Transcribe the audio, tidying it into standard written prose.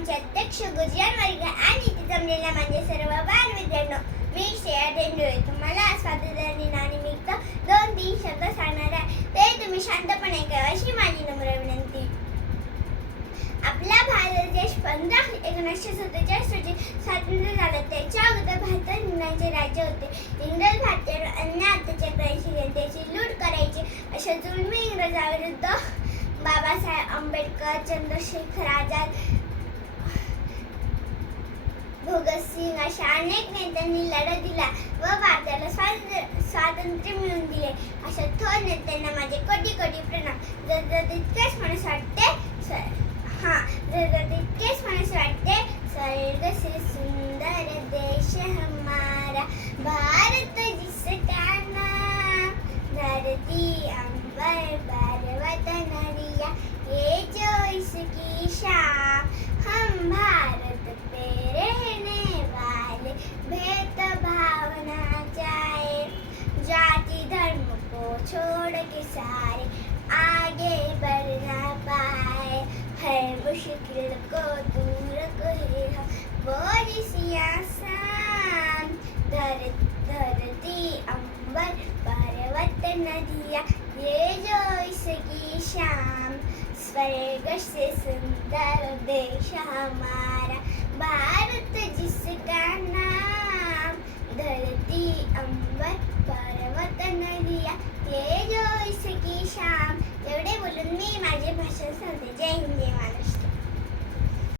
उपक्रमांचे अध्यक्ष गुजरान वर्ग आणि इथे जमलेल्या माझे सर्व बालमित्रांनो, मी श्रेया टेंडुळे तुम्हाला स्वातंत्र्य दिनानिमित्त 2-3 शब्द सांगणार आहे. ते तुम्ही शांतपणे ऐका अशी माझी नम्र विनंती. आपला भारत देश 15/1947 रोजी स्वातंत्र्य झाला. त्याच्या अगोदर भारत इंग्रजांचे राज्य होते. इंग्रज भारतीयांवर अन्याय अत्याचार करायचे, जनतेची लूट करायचे. अशा जुलमी इंग्रजाविरुद्ध बाबासाहेब आंबेडकर, चंद्रशेखर आझाद, भगतसिंग अशा अनेक नेत्यांनी लढा दिला व भारताला स्वातंत्र्य मिळवून दिले. अशा थोर नेत्यांना माझे कोटी कोटी प्रणाम. जर तितकेच म्हणून वाटते स्वर्ग से सुंदर देश हमारा भारत जिसका नाम धरती अंबर पर्वत नदिया ये जो इसकी शान. हम भारत पे रहने वाले भेदभाव ना जाए, जाति धर्म को छोड़ के सारे आगे बढ़ना पाए. हर मुश्किल को दूर करे हम बोली सी आसान. धरती अंबर पर्वत नदिया ये जो इसकी शान. स्वर्ग से सुंदर देश हमारा भारत जिसका नाम